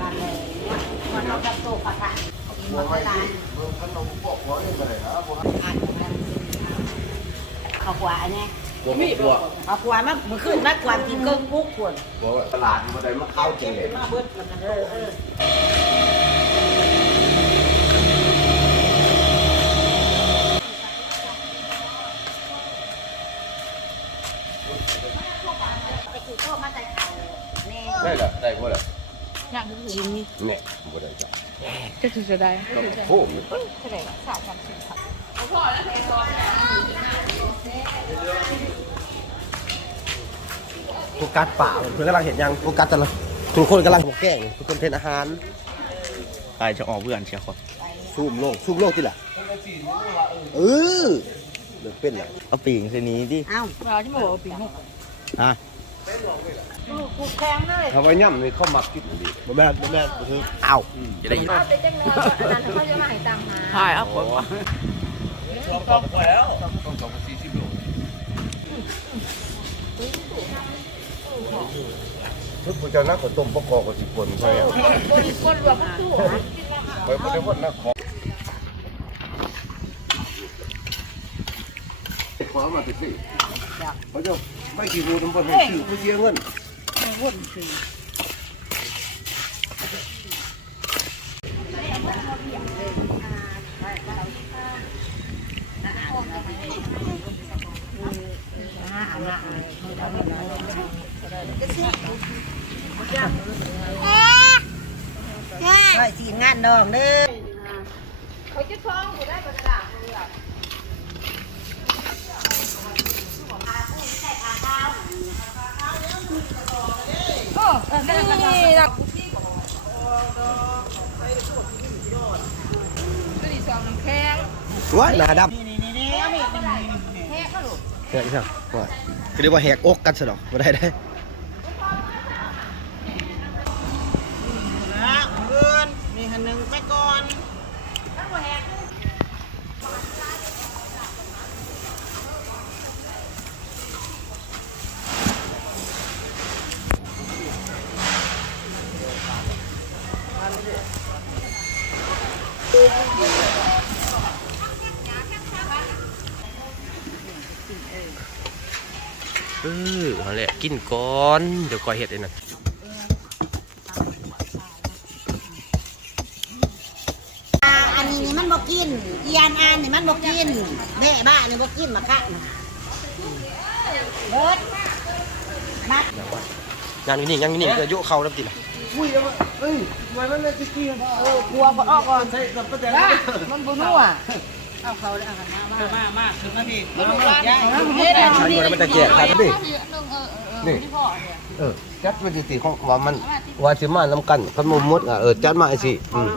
ร้านเลยวันเรากับโตปะทะกินหมดร้านเบิ่งขนมพวกหัวนี่ก็ได้นะบัวอ่านข้าวขวาเนี่ยบัวบัวข้าวขวามากมื่อคืนมากกว่ากินเกิ้งปุ๊กขวดบัวตลาดมันได้มาเข้าเจมาเบิดแล้วกันเออ ได้ละได้บ่ละอย่างที่ถือเนี่ยบ่ได้จ้ะก็คือจะได้โอ้มเท่าไหร่วะสามพันสี่พันโฟกัสป่าเพื่อนกำลังเห็นยังโฟกัสแต่ละทุกคนกำลังหมกแกล้งทุกคนเทนอาหารตายจะออกเพื่อนเชียวครับซูมโลกซูมโลกที่แหละเออเดือเป็นแหละเอาปีกเส้นนี้ดิเอ้าเวลาที่บอกว่าปีนกฮะ กูแพงเลยถ้าไว้ย่ำนี่เข้ามักกินดีบ่แม่นบ่แม่นบ่ถืออ้าวจะได้ยินเอาไปแจ้งแล้วอันนั้นเขาจะมาให้ตามหาใช่ครับผมทุกผู้เจ้านักก็ต้มปกอก็สิคนไปอะบริสุทธิ์รวมตู้ไปบ่ได้ว่านักขอขอมาติสิเขาจะไม่กี่หูน้ำบ่ให้ชื่อผู้เสียเงิน ใช่สีงานดองเด้อเขาจะฟ้องกูได้บรรดาเรือโอ้ นี่หลักตัวนี้สองน้ำแข็งว้ายหนาดนี่นี่นี่นี่เป็นไงแค่ก็ลูกำเนี่ยอีสังว่าเรียกว่าแหกอกกันซะดอกบ่ได้ได้ละเพื่อนมีคันหนึ่งไปก่อน เออนั่นแหละกินก่อน เดี๋ยวก่อยเฮ็ดไอ้นั่นอ่าอันนี้นี่มันบ่กินอีอันอันนี่มันบ่กินแม่บ้านี่บ่กินมะคะน่ะเบิดนัดงานอยู่นี่งานอยู่นี่จะยุเข้าน้ำติล่ะกลัวบ่ออกก่อนใส่กับประเดี๋ยวมันบ่นัวเอาเขาเลยเอากันมามามาขึ้นมาดิมามาย้ายฉันบ่ได้มันตะเกียบครับดินี่เออจัดไว้สิๆของว่ามันว่าสิมานํกันคันบ่หมดอะเออจัดมาให้สิอืม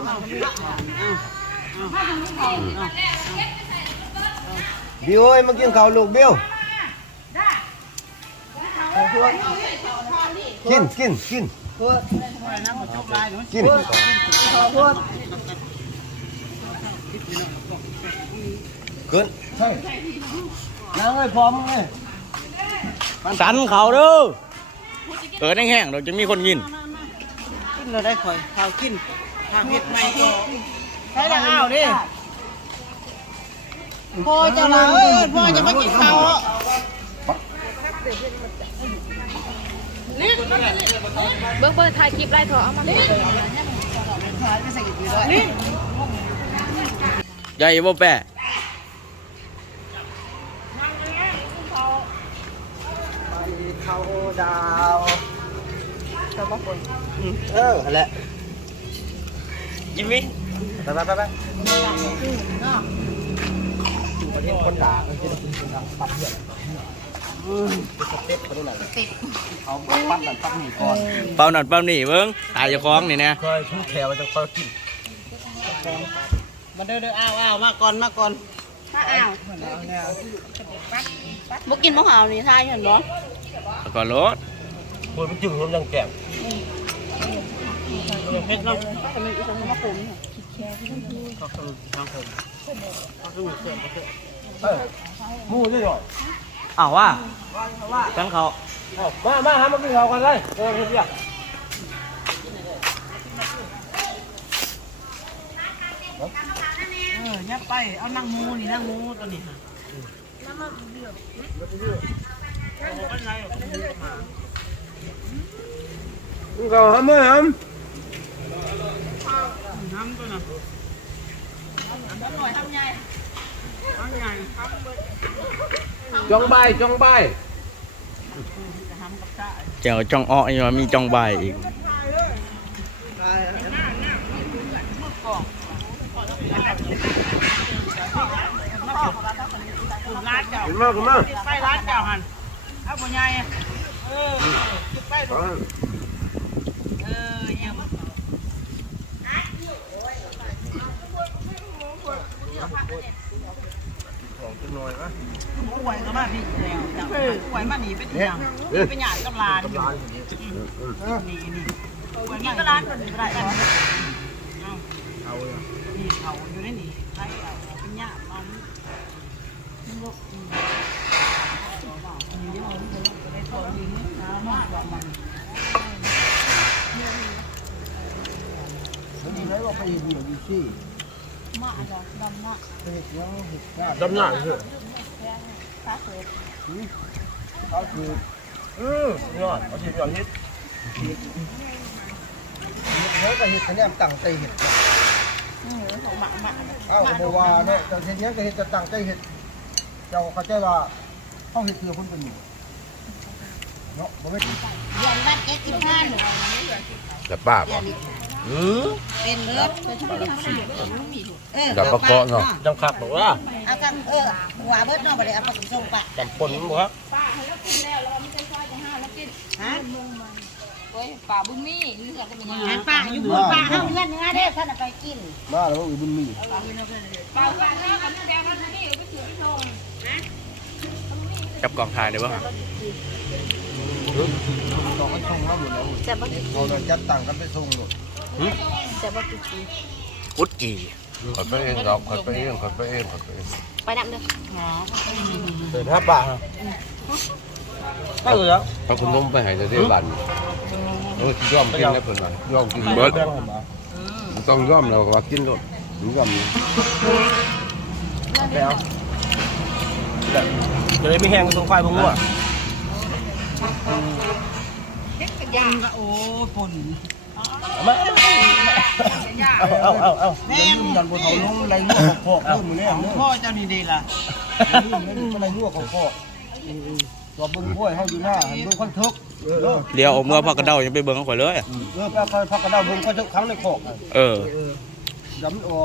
บิวเอ้ยมากินข้าวลูกบิวกินกินกิน กินเกินใช่นั่งเลยพร้อมเลยสันเขาด้อเออแห้งๆเราจะมีคนยินกินเราได้ข่อยข้าวกินทางเฮ็ดใหม่ก็ใช่แล้วอ้าวดิพ่อจะลาเอ้ยพ่อจะมากินข้าว เบิ้งเบิ้งถ่ายคลิปไล่เถอะเอามาใหญ่บ่แปะข้าวดาวเออนั่นแหละกินมิไปไปไปไปประเทศคนด่าประเทศคนด่าปัดเอออืมเป็นสเต็ปเขาด้วยแหละ เขาปั้นนั่นปั้นนี่ก่อนเป้านั่นเป้านี่เบิ้งตายเจะคล้าของนี่นะคอยทุกแถวจะคอยกินมาเด้อเด้ออ้าวอ้าวมาก่อนมาก่อนมาอ้าวบ่กินมะขาวนี่ทายเห็นบ่แล้วก็รถคนมันจึงมันยังแก่เฮ็ดเนาะแต่มันอีสังมาขุมหมูด้วยหน่อยอ้ เอาวว่ากันเขามามาหามากินเขากันเลยเออเรียกเออยับไป เอานั่งมูนี่นั่งมูตัวนี้ค่ะเขาห้ามไหมห้ามห้ามตัวนะห้ามไหญ่ห้ามไหญ่ห้ามเบิด จ้องใบจ้องใบเจ้าจ้องอ้อยังว่ามีจ้องใบอีกคุณร้านเจ้าขึ้นมาขึ้นมาไปร้านเจ้าหันเอาบ่ใหญ่เออไปเออเยี่ยมของจะน้อยนะ ป่วยก็มาพี่แล้วจ้ะป่วยมาหนีเป็นอย่างเป็นอย่างกับร้านอยู่นี่นี่ป่วยนี่ก็ร้านคนก็ได้เอาเอานี่เขาอยู่ในนี่ใครเอาเป็นหยาบเอาลูกนี่เราได้ตัวนี้นะมากกว่ามันนี่เลยว่าไปเห็นอยู่ดีซี่ดำหน้าเถอ เขาคืออืมยอดเอาสิยอดฮิตเฮ้ยก็เห็ดคะแนนตั้งใจเห็ดเอ้าบ่ว่าเนาะแต่เห็ดเนี้ยก็เห็ดจะตั้งใจเห็ด เจ้าเขาใจว่าเขาเห็ดเพื่อคนเป็นอยู่เนาะบ่แม่นเรียนวัดเจ็ดสิบห้าหนูแต่ป้าป่ะ อืมเป็นเลิศเออดับประกอบเนาะจังคักบอกว่าอากันเออหัวเบิดเนาะบ่ได้เอาผสมส่งปะจำปนบ่ครับฮะโอ้ยป่าบุ้งมี่เลือดเป็นยังงานป้าอยู่บนป้าเฮาเงินเนื้อเด้ท่านไปกินมาแล้วอีบุญมีป่าป่าแล้วกับแบงค์นั่นนี่ไปถือไปชมจับกองถ่ายได้บ่ฮะต่อกันส่งมาหมดแล้วเขาเลยจัดตั้งกันไปส่งหมด กุดจีขอไปเองเราขอไปเองขอไปเองขอไปเองไปนำเด้อเดินห้าบาทก็เหลือเอาขนมไปให้เดี๋ยวบันโอ้ยยอมกินนะเพิ่นว่ายอมกินเบิดต้องยอมแล้วว่ากินรถยอมไปเอาจะได้ไม่แห้งตรงไฟพงงัวยังก็โอ้ปุ่น เอาเอาเอาเอาแม่งดันบนเขาลงไรลวของพ่อเรื่องมือเนี่ยเนื้อพ่อเจ้านี่ดีล่ะอะไรลวของพ่อตัวบึงกล้วยให้อยู่หน้าเบึงคนทึกเออเลี้ยวเมื่อพักกระเด้ายังไปเบิ่งเขาข่อยเลยเออแปพักกระเด้าบึงคนทึกครั้งในโคกเออดำออก